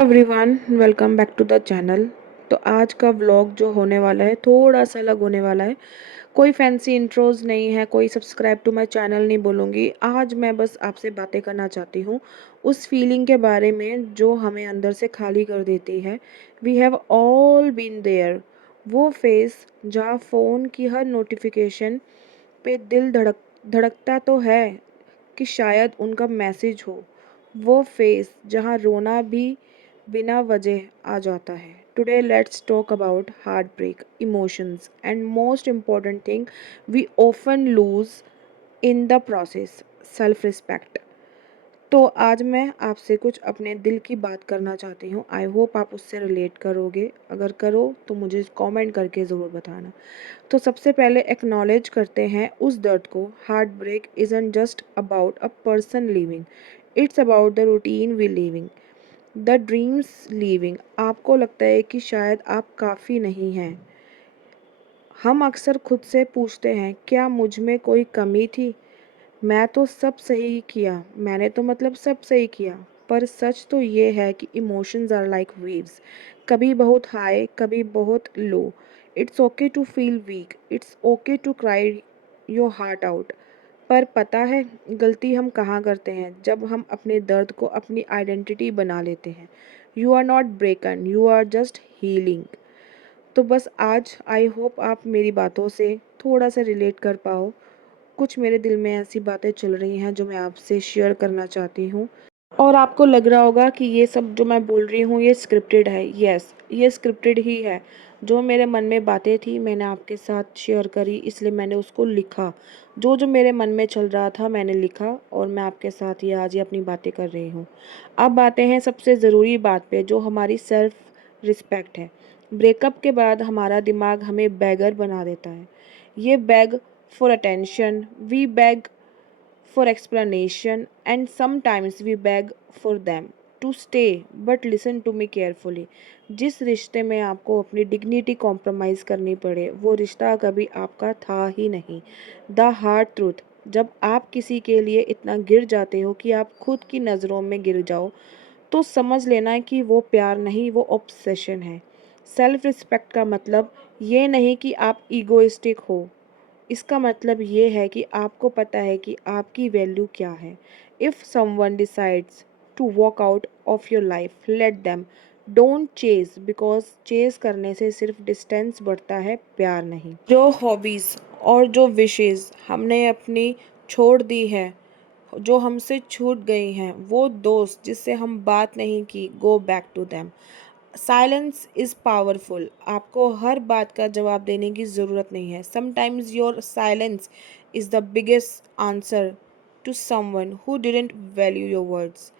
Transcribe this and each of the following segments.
Everyone welcome back to the channel. तो आज का व्लॉग जो होने वाला है थोड़ा सा अलग होने वाला है। कोई फैंसी इंट्रोज नहीं है, कोई सब्सक्राइब टू माय चैनल नहीं बोलूँगी। आज मैं बस आपसे बातें करना चाहती हूँ उस फीलिंग के बारे में जो हमें अंदर से खाली कर देती है। We have all been there. वो फेस जहाँ फ़ोन की हर नोटिफिकेशन पे दिल धड़कता तो है कि शायद उनका मैसेज हो। वो फेस जहाँ रोना भी बिना वजह आ जाता है। Today let's talk about heartbreak, emotions and most important thing we often lose in the process, self respect. तो आज मैं आपसे कुछ अपने दिल की बात करना चाहती हूँ। आई होप आप उससे रिलेट करोगे। अगर करो तो मुझे कमेंट करके ज़रूर बताना। तो सबसे पहले एक्नॉलेज करते हैं उस दर्द को। Heartbreak isn't just about a person living, it's about the routine we living, the dreams living. आपको लगता है कि शायद आप काफ़ी नहीं हैं। हम अक्सर खुद से पूछते हैं, क्या मुझ में कोई कमी थी? मैं तो सब सही किया, मैंने तो मतलब सब सही किया। पर सच तो ये है कि इमोशंस आर लाइक वेव्स, कभी बहुत हाई, कभी बहुत low. It's okay to feel weak, it's okay to cry your heart out. पर पता है गलती हम कहाँ करते हैं? जब हम अपने दर्द को अपनी आइडेंटिटी बना लेते हैं। You are not broken, you are just healing. तो बस आज आई होप आप मेरी बातों से थोड़ा सा रिलेट कर पाओ। कुछ मेरे दिल में ऐसी बातें चल रही हैं जो मैं आपसे शेयर करना चाहती हूँ। और आपको लग रहा होगा कि ये सब जो मैं बोल रही हूँ ये स्क्रिप्टेड है। यस, ये स्क्रिप्टेड ही है। जो मेरे मन में बातें थी मैंने आपके साथ शेयर करी, इसलिए मैंने उसको लिखा। जो जो मेरे मन में चल रहा था मैंने लिखा और मैं आपके साथ ये आज ये अपनी बातें कर रही हूँ। अब आते हैं सबसे ज़रूरी बात पे, जो हमारी सेल्फ रिस्पेक्ट है। ब्रेकअप के बाद हमारा दिमाग हमें बैगर बना देता है। ये beg for attention, we beg for explanation, and sometimes we beg for them to stay. But listen to me carefully. जिस रिश्ते में आपको अपनी डिग्निटी कॉम्प्रोमाइज़ करनी पड़े वो रिश्ता कभी आपका था ही नहीं। द हार्ड ट्रूथ, जब आप किसी के लिए इतना गिर जाते हो कि आप खुद की नज़रों में गिर जाओ, तो समझ लेना कि वो प्यार नहीं, वो ऑब्सेशन है। सेल्फ रिस्पेक्ट का मतलब ये नहीं कि आप ईगोइस्टिक हो। इसका मतलब ये है कि आपको पता है कि आपकी वैल्यू क्या है। If someone decides to walk out of your life, let them. Don't chase, because chase करने से सिर्फ डिस्टेंस बढ़ता है, प्यार नहीं। जो हॉबीज़ और जो विशेज़ हमने अपनी छोड़ दी है, जो हमसे छूट गई हैं, वो दोस्त जिससे हम बात नहीं की, go back to them. Silence is powerful. आपको हर बात का जवाब देने की ज़रूरत नहीं है। Sometimes your silence is the biggest answer to someone who didn't value your words.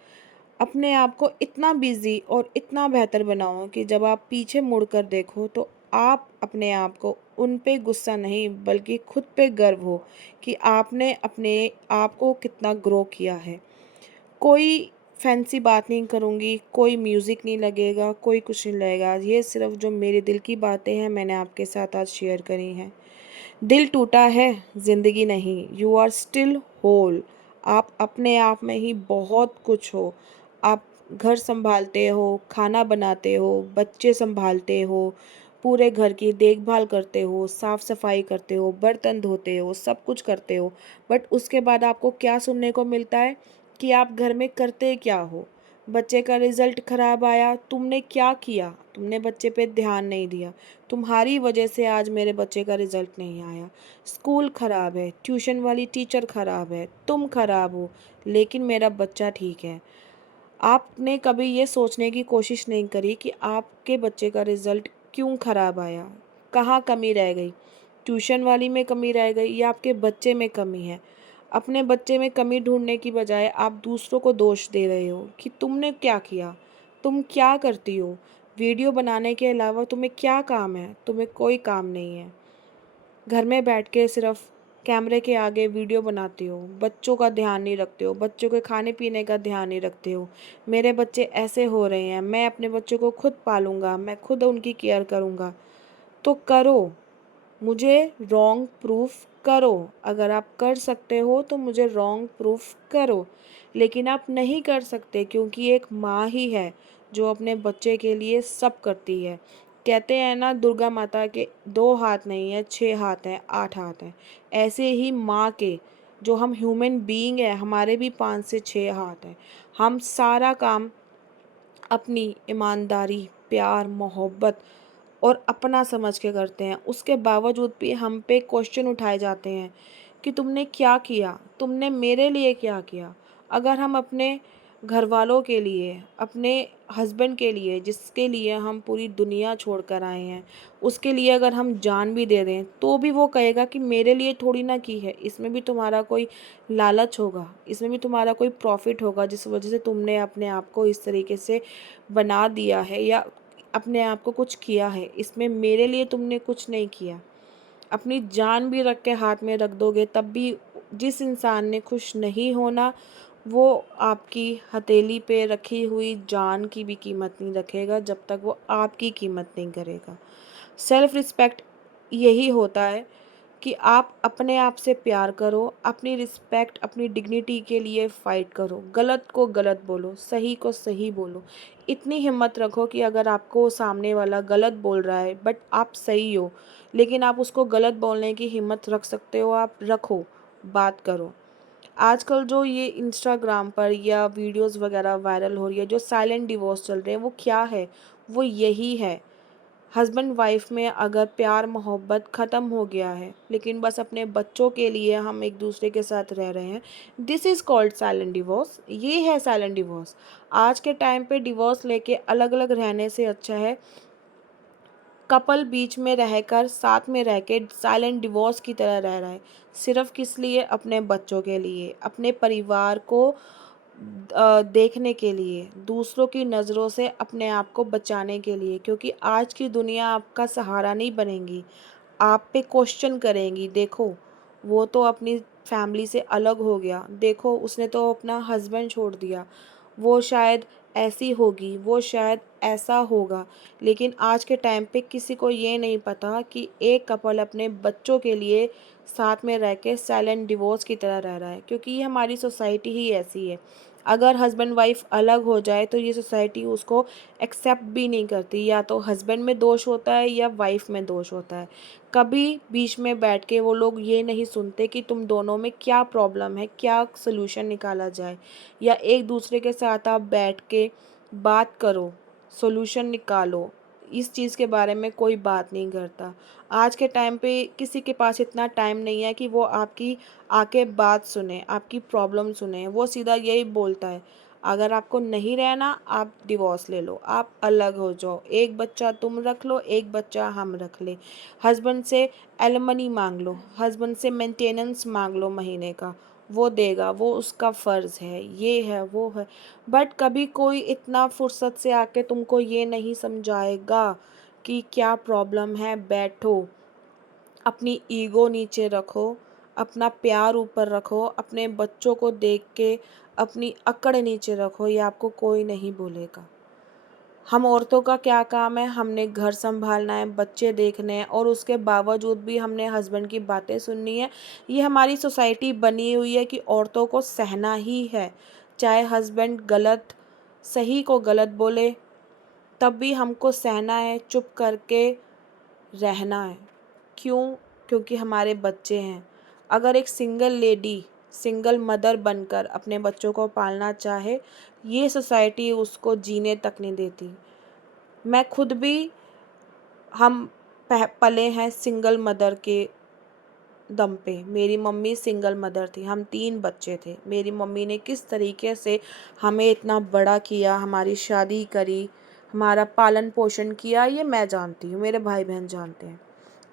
अपने आप को इतना बिजी और इतना बेहतर बनाओ कि जब आप पीछे मुड़कर देखो तो आप अपने आप को उन पे गुस्सा नहीं बल्कि खुद पे गर्व हो कि आपने अपने आप को कितना ग्रो किया है। कोई फैंसी बात नहीं करूँगी, कोई म्यूज़िक नहीं लगेगा, कोई कुछ नहीं लगेगा। ये सिर्फ़ जो मेरे दिल की बातें हैं मैंने आपके साथ आज शेयर करी हैं। दिल टूटा है, ज़िंदगी नहीं। You are still whole. आप अपने आप में ही बहुत कुछ हो। आप घर सँभालते हो, खाना बनाते हो, बच्चे सँभालते हो, पूरे घर की देखभाल करते हो, साफ़-सफ़ाई करते हो, बर्तन धोते हो, सब कुछ करते हो। बट उसके बाद आपको क्या सुनने को मिलता है कि आप घर में करते क्या हो? बच्चे का रिज़ल्ट ख़राब आया, तुमने क्या किया? तुमने बच्चे पे ध्यान नहीं दिया। तुम्हारी वजह से आज मेरे बच्चे का रिज़ल्ट नहीं आया। स्कूल ख़राब है, ट्यूशन वाली टीचर ख़राब है, तुम ख़राब हो, लेकिन मेरा बच्चा ठीक है। आपने कभी ये सोचने की कोशिश नहीं करी कि आपके बच्चे का रिज़ल्ट क्यों ख़राब आया? कहाँ कमी रह गई? ट्यूशन वाली में कमी रह गई या आपके बच्चे में कमी है? अपने बच्चे में कमी ढूँढने की बजाय आप दूसरों को दोष दे रहे हो कि तुमने क्या किया? तुम क्या करती हो? वीडियो बनाने के अलावा तुम्हें क्या काम है? तुम्हें कोई काम नहीं है। घर में बैठ के सिर्फ कैमरे के आगे वीडियो बनाते हो, बच्चों का ध्यान नहीं रखते हो, बच्चों के खाने पीने का ध्यान नहीं रखते हो। मेरे बच्चे ऐसे हो रहे हैं, मैं अपने बच्चों को खुद पालूंगा, मैं खुद उनकी केयर करूंगा। तो करो, मुझे रॉन्ग प्रूफ करो। अगर आप कर सकते हो तो मुझे रॉन्ग प्रूफ करो, लेकिन आप नहीं कर सकते क्योंकि एक माँ ही है जो अपने बच्चे के लिए सब करती है। कहते हैं ना, दुर्गा माता के 2 हाथ नहीं है, 6 हाथ हैं, 8 हाथ हैं। ऐसे ही माँ के, जो हम ह्यूमन बीइंग है, हमारे भी 5 से 6 हाथ हैं। हम सारा काम अपनी ईमानदारी, प्यार, मोहब्बत और अपना समझ के करते हैं। उसके बावजूद भी हम पे क्वेश्चन उठाए जाते हैं कि तुमने क्या किया? तुमने मेरे लिए क्या किया? अगर हम अपने घरवालों के लिए, अपने हस्बैंड के लिए, जिसके लिए हम पूरी दुनिया छोड़ कर आए हैं, उसके लिए अगर हम जान भी दे दें, तो भी वो कहेगा कि मेरे लिए थोड़ी ना की है। इसमें भी तुम्हारा कोई लालच होगा, इसमें भी तुम्हारा कोई प्रॉफ़िट होगा, जिस वजह से तुमने अपने आप को इस तरीके से बना दिया है या अपने आप को कुछ किया है। इसमें मेरे लिए तुमने कुछ नहीं किया। अपनी जान भी रख के हाथ में रख दोगे, तब भी जिस इंसान ने खुश नहीं होना, वो आपकी हथेली पे रखी हुई जान की भी कीमत नहीं रखेगा, जब तक वो आपकी कीमत नहीं करेगा। सेल्फ रिस्पेक्ट यही होता है कि आप अपने आप से प्यार करो, अपनी रिस्पेक्ट, अपनी डिग्निटी के लिए फ़ाइट करो, गलत को गलत बोलो, सही को सही बोलो। इतनी हिम्मत रखो कि अगर आपको सामने वाला गलत बोल रहा है बट आप सही हो, लेकिन आप उसको गलत बोलने की हिम्मत रख सकते हो, आप रखो, बात करो। आजकल जो ये इंस्टाग्राम पर या वीडियोस वगैरह वायरल हो रही है, जो साइलेंट डिवोर्स चल रहे हैं, वो क्या है? वो यही है, हस्बैंड वाइफ में अगर प्यार मोहब्बत ख़त्म हो गया है, लेकिन बस अपने बच्चों के लिए हम एक दूसरे के साथ रह रहे हैं, this is called silent divorce. ये है साइलेंट डिवोर्स। आज के टाइम पे डिवोर्स लेके अलग अलग रहने से अच्छा है कपल बीच में रहकर, साथ में रह के साइलेंट डिवोर्स की तरह रह रहा है। सिर्फ़ किस लिए? अपने बच्चों के लिए, अपने परिवार को देखने के लिए, दूसरों की नज़रों से अपने आप को बचाने के लिए, क्योंकि आज की दुनिया आपका सहारा नहीं बनेगी, आप पे क्वेश्चन करेंगी। देखो, वो तो अपनी फैमिली से अलग हो गया, देखो उसने तो अपना हस्बैंड छोड़ दिया, वो शायद ऐसी होगी, वो शायद ऐसा होगा। लेकिन आज के टाइम पे किसी को ये नहीं पता कि एक कपल अपने बच्चों के लिए साथ में रह के साइलेंट डिवोर्स की तरह रह रहा है, क्योंकि ये हमारी सोसाइटी ही ऐसी है। अगर हस्बैंड वाइफ अलग हो जाए तो ये सोसाइटी उसको एक्सेप्ट भी नहीं करती, या तो हस्बैंड में दोष होता है या वाइफ में दोष होता है। कभी बीच में बैठ के वो लोग ये नहीं सुनते कि तुम दोनों में क्या प्रॉब्लम है, क्या सलूशन निकाला जाए, या एक दूसरे के साथ आप बैठ के बात करो, सॉल्यूशन निकालो। इस चीज़ के बारे में कोई बात नहीं करता। आज के टाइम पे किसी के पास इतना टाइम नहीं है कि वो आपकी आके बात सुने, आपकी प्रॉब्लम सुने। वो सीधा यही बोलता है, अगर आपको नहीं रहना आप डिवोर्स ले लो, आप अलग हो जाओ, एक बच्चा तुम रख लो, एक बच्चा हम रख ले। हस्बैंड से एलिमनी मांग लो, हस्बैंड से मेंटेनेंस मांग लो महीने का, वो देगा, वो उसका फ़र्ज़ है, ये है, वो है। बट कभी कोई इतना फुर्सत से आके तुमको ये नहीं समझाएगा कि क्या प्रॉब्लम है। बैठो, अपनी ईगो नीचे रखो, अपना प्यार ऊपर रखो, अपने बच्चों को देख के अपनी अकड़ नीचे रखो, ये आपको कोई नहीं बोलेगा। हम औरतों का क्या काम है? हमने घर संभालना है, बच्चे देखने हैं, और उसके बावजूद भी हमने हस्बैंड की बातें सुननी है। ये हमारी सोसाइटी बनी हुई है कि औरतों को सहना ही है, चाहे हस्बैंड गलत, सही को गलत बोले, तब भी हमको सहना है, चुप करके रहना है। क्यों? क्योंकि हमारे बच्चे हैं। अगर एक सिंगल लेडी, सिंगल मदर बनकर अपने बच्चों को पालना चाहे, ये सोसाइटी उसको जीने तक नहीं देती। मैं खुद भी, हम पले हैं सिंगल मदर के दम पे। मेरी मम्मी सिंगल मदर थी, हम 3 बच्चे थे। मेरी मम्मी ने किस तरीके से हमें इतना बड़ा किया, हमारी शादी करी, हमारा पालन पोषण किया, ये मैं जानती हूँ, मेरे भाई बहन जानते हैं।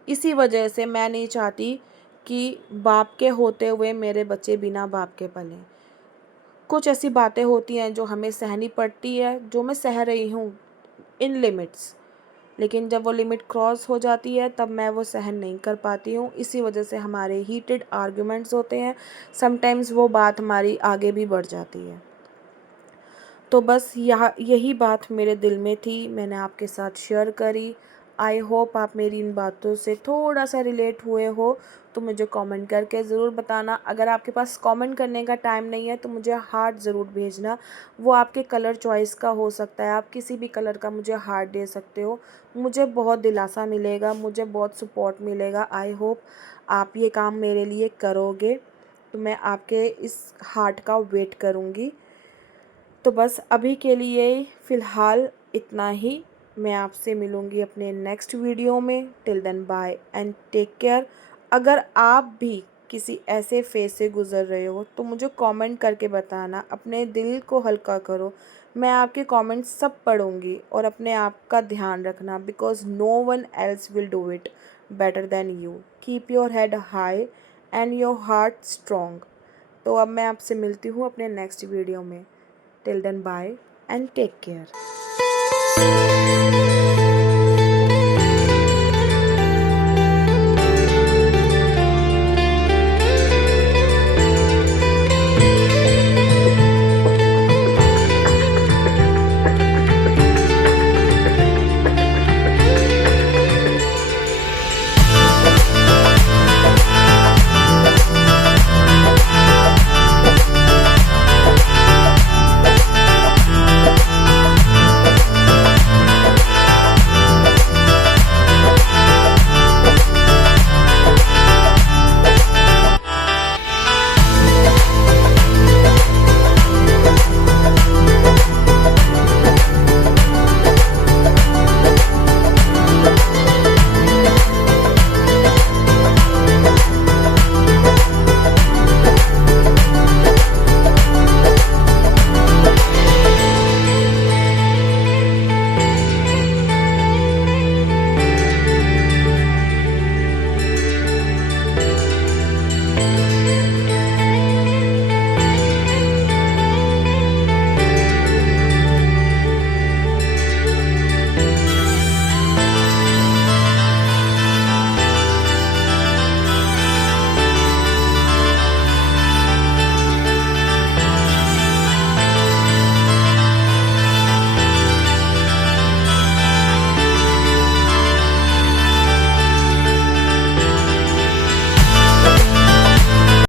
इसी वजह से मैं नहीं चाहती कि बाप के होते हुए मेरे बच्चे बिना बाप के पलें। कुछ ऐसी बातें होती हैं जो हमें सहनी पड़ती है, जो मैं सह रही हूँ इन लिमिट्स। लेकिन जब वो लिमिट क्रॉस हो जाती है, तब मैं वो सहन नहीं कर पाती हूँ। इसी वजह से हमारे हीटेड आर्ग्यूमेंट्स होते हैं। समटाइम्स वो बात हमारी आगे भी बढ़ जाती है। तो बस यही बात मेरे दिल में थी, मैंने आपके साथ शेयर करी। आई होप आप मेरी इन बातों से थोड़ा सा रिलेट हुए हो, तो मुझे कमेंट करके ज़रूर बताना। अगर आपके पास कमेंट करने का टाइम नहीं है तो मुझे हार्ट ज़रूर भेजना। वो आपके कलर चॉइस का हो सकता है, आप किसी भी कलर का मुझे हार्ट दे सकते हो। मुझे बहुत दिलासा मिलेगा, मुझे बहुत सपोर्ट मिलेगा। आई होप आप ये काम मेरे लिए करोगे, तो मैं आपके इस हार्ट का वेट करूँगी। तो बस अभी के लिए फ़िलहाल इतना ही। मैं आपसे मिलूँगी अपने नेक्स्ट वीडियो में। Till then bye and take care. अगर आप भी किसी ऐसे फेज़ से गुज़र रहे हो तो मुझे कमेंट करके बताना, अपने दिल को हल्का करो। मैं आपके कमेंट्स सब पढ़ूँगी। और अपने आप का ध्यान रखना, because no one else will do it better than you. Keep your head high and your heart strong. तो अब मैं आपसे मिलती हूँ अपने नेक्स्ट वीडियो में। Till then, bye and take care.